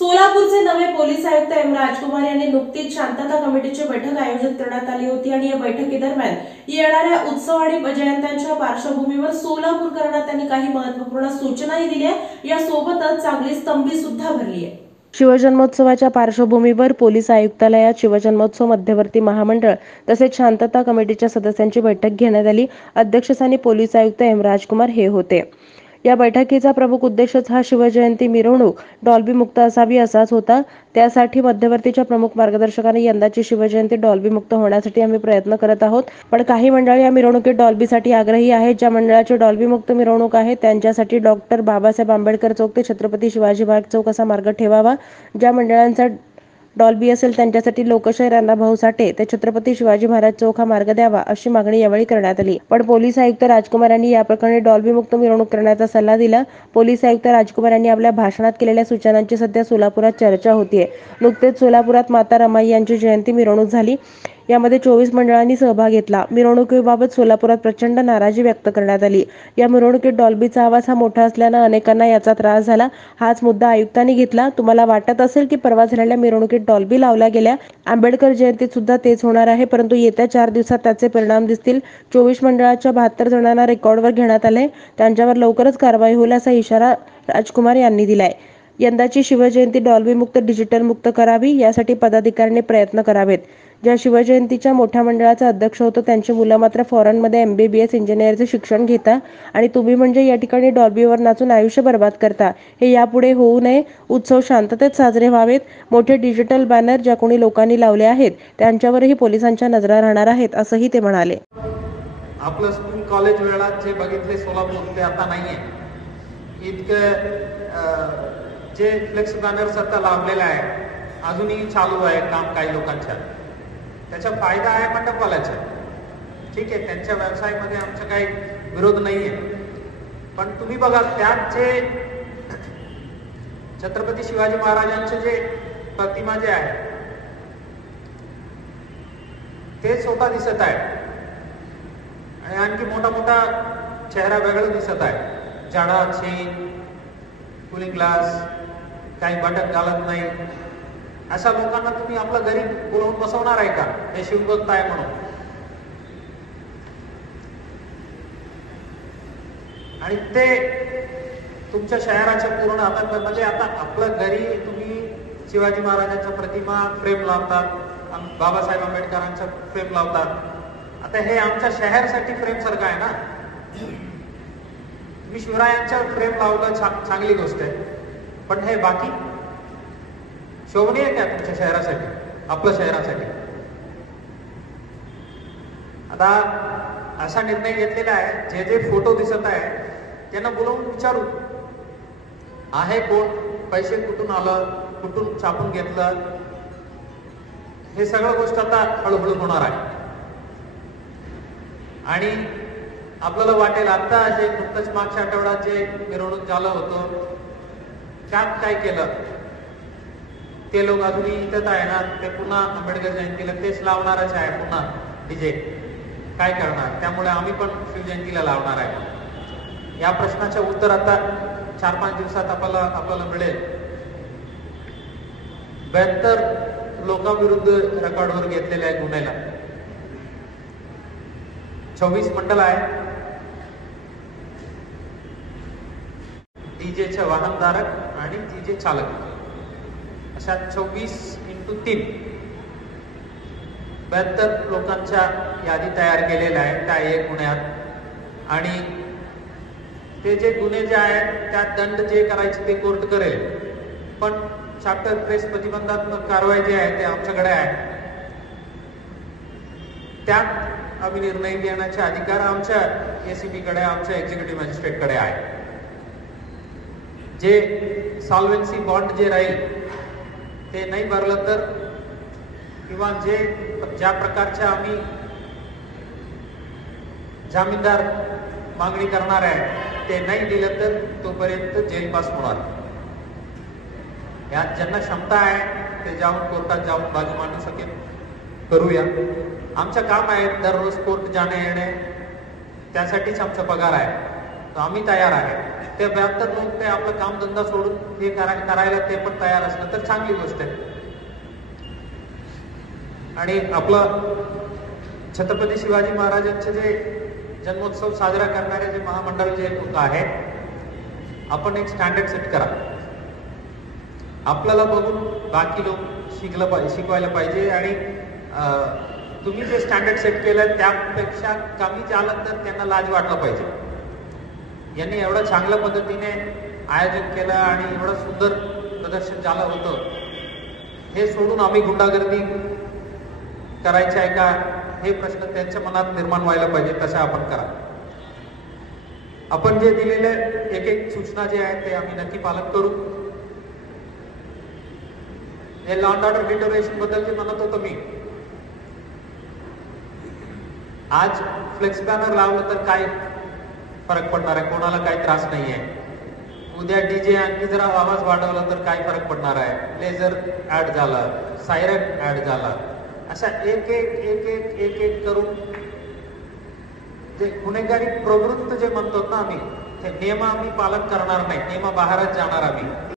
सोलापूरचे नवे पोलीस आयुक्त एम राजकुमार यांनी नुकतीच शांतता कमिटीची बैठक आयोजित करण्यात आली होती आणि या बैठकीदरम्यान येणाऱ्या उत्सव आणि जयंत्यांच्या पार्श्वभूमीवर सोलापूरकरांना त्यांनी काही महत्त्वपूर्ण सूचनाही दिल्या। यासोबतच चांगली स्तंभी सुद्धा भरली आहे। शिवजन्मोत्सवाच्या पार्श्वभूमीवर पोलीस आयुक्तालयात शिवजन्मोत्सव मध्यवर्ती महामंडळ तसेच शांतता कमिटीच्या सदस्यांची बैठक घेण्यात आली। अध्यक्षस्थानी पोलीस आयुक्त एम राजकुमार हे होते। या बैठकीचा प्रमुख उद्देशच हा शिवजयंती मिरवणूक डॉल्बी मुक्त असावी असाच होता। त्यासाठी मध्यवर्तीच्या प्रमुख मार्गदर्शकांनी यंदाची शिवजयंती डॉल्बी मुक्त होण्यासाठी आम्ही प्रयत्न करत आहोत, पण काही मंडळी या मिरवणुकीत डॉल्बीसाठी आग्रही आहेत। ज्या मंडळाची डॉल्बी मुक्त मिरवणूक आहे त्यांच्यासाठी डॉक्टर बाबासाहेब आंबेडकर चौक ते छत्रपती शिवाजी महाराज चौक असा मार्ग ठेवावा। ज्या मंडळांचा डॉल्बी असेल त्यांच्यासाठी लोकशाही राणाभाऊ साठे ते छत्रपती शिवाजी महाराज चौक हा मार्ग द्यावा अशी मागणी यावेळी करण्यात आली। पण पोलीस आयुक्त राजकुमार यांनी या प्रकरणी डॉल्बी मुक्त मिरवणूक करण्याचा सल्ला दिला। पोलीस आयुक्त राजकुमार यांनी आपल्या भाषणात केलेल्या सूचनांची सध्या सोलापुरात चर्चा होतीये। नुकतेच सोलापुरात माता रमाई यांची जयंती मिरवणूक झाली। यामध्ये 24 मंडळांनी सहभाग घेतला। मिरवणुकीबाबत सोलापुरात प्रचंड नाराजी व्यक्त करण्यात आली। या मिरवणुकीत डॉल्बीचा आवाज हा मोठा असल्यानं अनेकांना याचा त्रास झाला। हाच मुद्दा आयुक्तांनी घेतला। तुम्हाला वाटत असेल की परवा झालेल्या मिरवणुकीत डॉल्बी लावल्या गेल्या, आंबेडकर जयंतीत सुद्धा तेच होणार आहे, परंतु येत्या 4 दिवसात त्याचे परिणाम दिसतील। 24 मंडळाच्या 72 जणांना रेकॉर्डवर घेण्यात आले, त्यांच्यावर लवकरच कारवाई होईल असा इशारा राजकुमार यांनी दिलाय। यंदाची शिवजयंती डॉल्बी मुक्त डिजिटल मुक्त करावी यासाठी पदाधिकाऱ्यांनी प्रयत्न करावेत। ज्या शिवजयंतीच्या मोठ्या मंडळाचा अध्यक्ष होतो त्यांची मुलं मात्र फॉरेनमध्ये MBBS इंजिनिअरचे शिक्षण घेता आणि तुम्ही म्हणजे या ठिकाणी डॉल्बीवर नाचून आयुष्य बर्बाद करता। हे यापुढे होऊ नये। उत्सव शांततेत साजरे व्हावेत। मोठे डिजिटल बॅनर ज्या कोणी लोकांनी लावले आहेत त्यांच्यावरही पोलिसांच्या नजरा राहणार आहेत असंही ते म्हणाले। आपलं स्कूल कॉलेज वेळात जे बघितले सोलापूर ते आता नाहीये। इतकं जे फ्लेक्स बॅनर्स आता लावलेले आहे अजूनही चालू आहे काम काही लोकांच्या। त्याचा फायदा आहे मंडपवाल्याचा, ठीक आहे, त्यांच्या व्यवसायामध्ये आमचा काही विरोध नाहीये। पण तुम्ही बघा त्यात जे छत्रपती शिवाजी महाराजांचे जे प्रतिमा जे आहे ते स्वतः दिसत आहे आणि आणखी मोठा मोठा चेहरा वेगळा दिसत आहे। जाडा चेन, कूलिंग ग्लास, काही बटन घालत नाही, अशा लोकांना तुम्ही आपल्या घरी बोलवून बसवणार आहे का? हे शिवभक्त आहे म्हणून। आणि ते तुमच्या शहराच्या पूर्ण म्हणजे आता आपल्या घरी तुम्ही शिवाजी महाराजांच्या प्रतिमा फ्रेम लावतात, बाबासाहेब आंबेडकरांचा फ्रेम लावतात। आता हे आमच्या शहरासाठी फ्रेम सारखं आहे ना। तुम्ही शिवरायांच्या फ्रेम लावलं चांगली गोष्ट आहे, पण हे बाकी शोभनीय आहे का तुमच्या शहरासाठी, आपल्या शहरासाठी? आता असा निर्णय घेतलेला आहे, जे जे फोटो दिसत आहे त्यांना बोलवून विचारू आहे कोण, पैसे कुठून आलं, कुठून छापून घेतलं, हे सगळं गोष्ट आता हळूहळू होणार आहे। आणि आपल्याला वाटेल आता जे नुकतंच मागच्या आठवड्यात जे मिरवणूक झालं होतं त्यात काय केलं, ते लोक अजूनही इथंच आहे ना, ते पुन्हा आंबेडकर जयंतीला तेच लावणारच आहे, पुन्हा डीजे काय करणार? त्यामुळे आम्ही पण शिवजयंतीला लावणार आहे। या प्रश्नाचं उत्तर आता 4-5 दिवसात आपल्याला मिळेल। 72 लोकांविरुद्ध रेकॉर्डवर घेतलेल्या गुन्ह्याला 24 मंडळ आहे। डीजेचे वाहनधारक आणि डीजे चालक अशा 24x3 72 लोकांच्या यादी तयार केलेल्या आहे त्या एक गुन्ह्यात। आणि ते जे गुन्हे जे आहेत त्यात दंड जे करायचे ते कोर्ट करेल, पण चॅप्टर प्रेस प्रतिबंधात्मक कारवाई जे आहे ते आमच्याकडे आहे। त्यात आम्ही निर्णय घेण्याचे अधिकार आमच्या ACP कडे, आमच्या एक्झिक्युटिव्ह मॅजिस्ट्रेट कडे आहे। जे सॉल्व्हन्सी बॉन्ड जे राहील ते नाही भरलं तर, किंवा ज्या प्रकारच्या आम्ही जामीनदार मागणी करणार आहे ते नाही दिलं तर तोपर्यंत जेलपास होणार। यात ज्यांना क्षमता आहे ते जाऊन कोर्टात जाऊन बाजू मांडू शकेल, करूया। आमचं काम आहे दररोज कोर्ट जाणे येणे, त्यासाठीच आमचा पगार आहे, तर आम्ही तयार आहे। ते 72 लोक ते आपलं कामधंदा सोडून हे करायला ते पण तयार असलं तर चांगली गोष्ट आहे. आणि आपलं छत्रपती शिवाजी महाराजांचे जे जन्मोत्सव साजरा करणारे जे महामंडळ जे लोक आहे, आपण एक स्टँडर्ड सेट करा. आपल्याला बघून बाकी लोक शिकवायला पाहिजे आणि तुम्ही जे स्टँडर्ड सेट केलं त्यापेक्षा कमी झालं तर त्यांना लाज वाटलं पाहिजे. यांनी एवढं चांगल्या पद्धतीने आयोजन केलं आणि एवढं सुंदर प्रदर्शन झालं होतं, हे सोडून आम्ही गुंडागर्दी करायचे आहे का हे प्रश्न त्यांच्या मनात निर्माण व्हायला पाहिजे. तसं आपण करा. आपण जे दिलेले एक एक सूचना जे आहेत ते आम्ही नक्की पालन करू. हे लॉ अँड ऑर्डर डिटोरेशन बद्दल जे म्हणत होतो मी, आज फ्लेक्स बॅनर लावलं तर काय फरक पडणार आहे? कोणाला काही त्रास नाही आहे. उद्या डीजे आणखी जरा आवाज वाढवला तर काय फरक पडणार आहे? लेझर ऍड झाला, सायरन ऍड झाला, अशा एक एक एक एक एक एक करून जे गुन्हेगारी प्रवृत्त जे म्हणतो ना आम्ही, ते नियम आम्ही पालन करणार नाही, नियमाबाहेरच जाणार आम्ही.